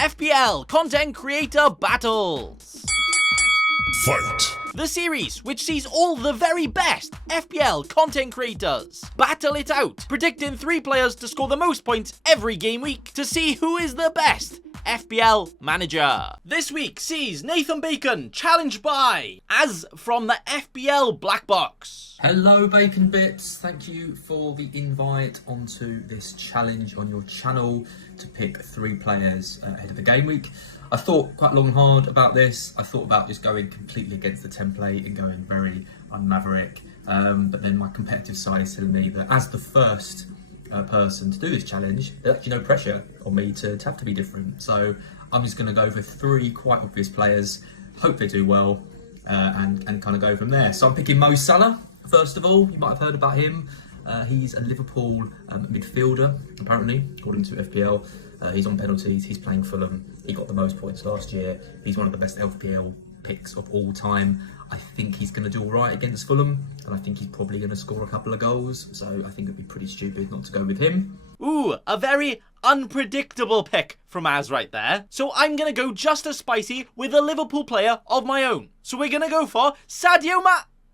FPL Content Creator Battles. Fight! The series, which sees all the very best FPL content creators battle it out, predicting 3 players to score the most points every game week to see who is the best FPL manager. This week sees Nathan Bacon challenged by Az from the FPL BlackBox. Hello Bacon Bits, thank you for the invite onto this challenge on your channel to pick 3 players ahead of the game week. I thought quite long and hard about this. I thought about just going completely against the template and going very unmaverick, but then my competitive side is telling me that as the first person to do this challenge, there's actually no pressure on me to have to be different. So I'm just going to go for 3 quite obvious players, hope they do well, and kind of go from there. So I'm picking Mo Salah, first of all. You might have heard about him. He's a Liverpool midfielder, apparently, according to FPL. He's on penalties, he's playing Fulham. He got the most points last year. He's one of the best FPL picks of all time. I think he's going to do all right against Fulham, and I think he's probably going to score a couple of goals. So I think it'd be pretty stupid not to go with him. Ooh, a very unpredictable pick from Az right there. So I'm going to go just as spicy with a Liverpool player of my own. So we're going to go for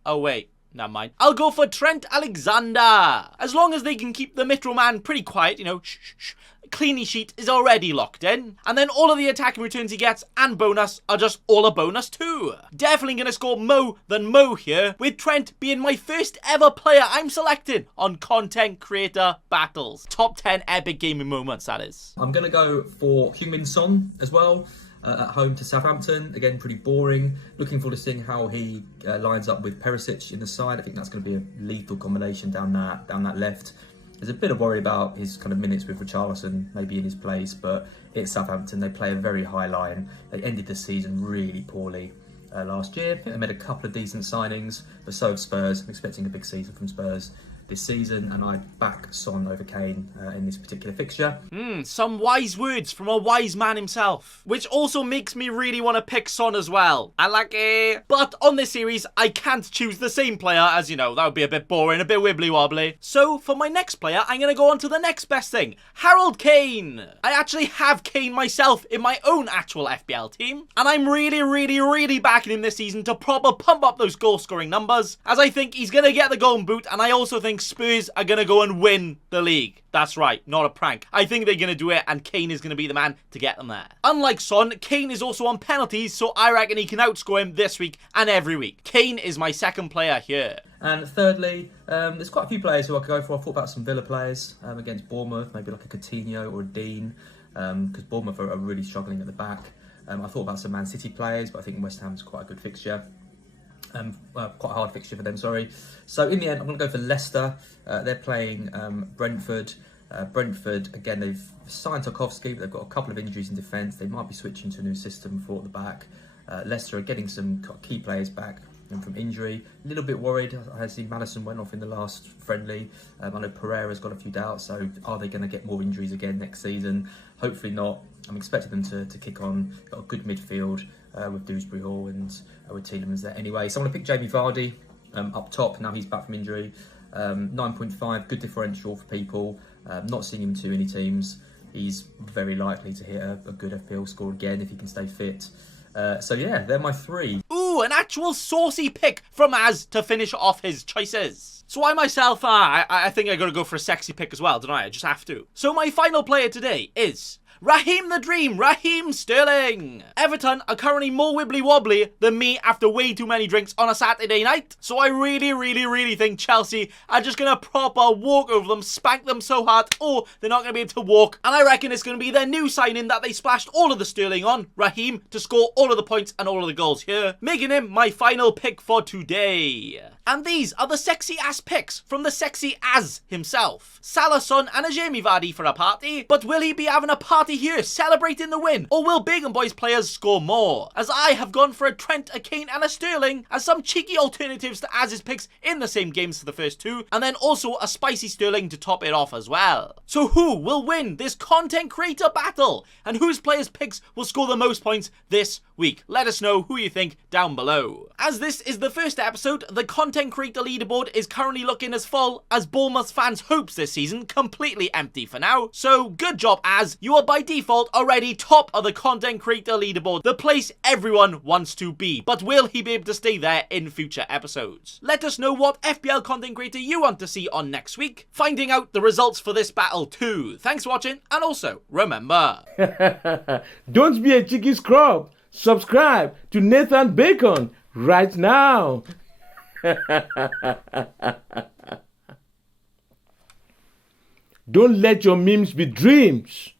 Oh wait, never mind. I'll go for Trent Alexander. As long as they can keep the Mitro man pretty quiet, you know, shh. Cleany sheet is already locked in, and then all of the attacking returns he gets and bonus are just all a bonus too. Definitely gonna score Mo than Mo here, with Trent being my first ever player I'm selecting on Content Creator Battles. Top 10 epic gaming moments, that is. I'm gonna go for Heung-min Son as well. At home to Southampton, again pretty boring. Looking forward to seeing how he lines up with Perisic in the side. I think that's going to be a lethal combination down that left. There's a bit of worry about his kind of minutes with Richarlison maybe in his place, but it's Southampton. They play a very high line. They ended the season really poorly last year. They made a couple of decent signings, but so have Spurs. I'm expecting a big season from Spurs this season, and I back Son over Kane in this particular fixture. Some wise words from a wise man himself, which also makes me really want to pick Son as well. I like it. But on this series, I can't choose the same player, as you know, that would be a bit boring, a bit wibbly wobbly. So for my next player, I'm going to go on to the next best thing, Harold Kane. I actually have Kane myself in my own actual FPL team, and I'm really backing him this season to proper pump up those goal scoring numbers, as I think he's going to get the golden boot, and I also think Spurs are going to go and win the league. That's right, not a prank. I think they're going to do it, and Kane is going to be the man to get them there. Unlike Son, Kane is also on penalties, so I reckon he can outscore him this week and every week. Kane is my second player here. And thirdly, there's quite a few players who I could go for. I thought about some Villa players against Bournemouth, maybe like a Coutinho or a Dean, because Bournemouth are really struggling at the back. I thought about some Man City players, but I think West Ham's quite a good fixture. Quite a hard fixture for them, sorry. So in the end, I'm going to go for Leicester. They're playing Brentford. Brentford, again, they've signed Tarkowski, but they've got a couple of injuries in defence. They might be switching to a new system for at the back. Leicester are getting some key players back from injury. A little bit worried. I see Maddison went off in the last friendly. I know Pereira's got a few doubts, so are they going to get more injuries again next season? Hopefully not. I'm expecting them to kick on. Got a good midfield with Dewsbury Hall and with Tielemans there anyway. So I'm going to pick Jamie Vardy up top. Now he's back from injury. 9.5, good differential for people. Not seeing him in too many teams. He's very likely to hit a good FPL score again if he can stay fit. So yeah, they're my 3. Ooh, an actual saucy pick from Az to finish off his choices. So I myself, I think I gotta go for a sexy pick as well, don't I? I just have to. So my final player today is Raheem the Dream, Raheem Sterling. Everton are currently more wibbly wobbly than me after way too many drinks on a Saturday night. So I really think Chelsea are just going to proper walk over them, spank them so hard, oh, they're not going to be able to walk. And I reckon it's going to be their new signing that they splashed all of the Sterling on, Raheem, to score all of the points and all of the goals here, making him my final pick for today. And these are the sexy ass picks from the sexy Az himself. Salah, Son and a Jamie Vardy for a party, but will he be having a party here celebrating the win, or will Bacon Boys players score more? As I have gone for a Trent, a Kane and a Sterling as some cheeky alternatives to Az's picks in the same games for the first 2, and then also a spicy Sterling to top it off as well. So who will win this content creator battle, and whose players picks will score the most points this week? Let us know who you think down below. As this is the first episode, the content creator leaderboard is currently looking as full as Bournemouth fans' hopes this season, completely empty for now. So good job, Az. You are by by default already top of the content creator leaderboard, the place everyone wants to be. But will he be able to stay there in future episodes? Let us know what FPL content creator you want to see on next week, finding out the results for this battle too. Thanks for watching, and also remember, don't be a cheeky scrub. Subscribe to Nathan Bacon right now. Don't let your memes be dreams.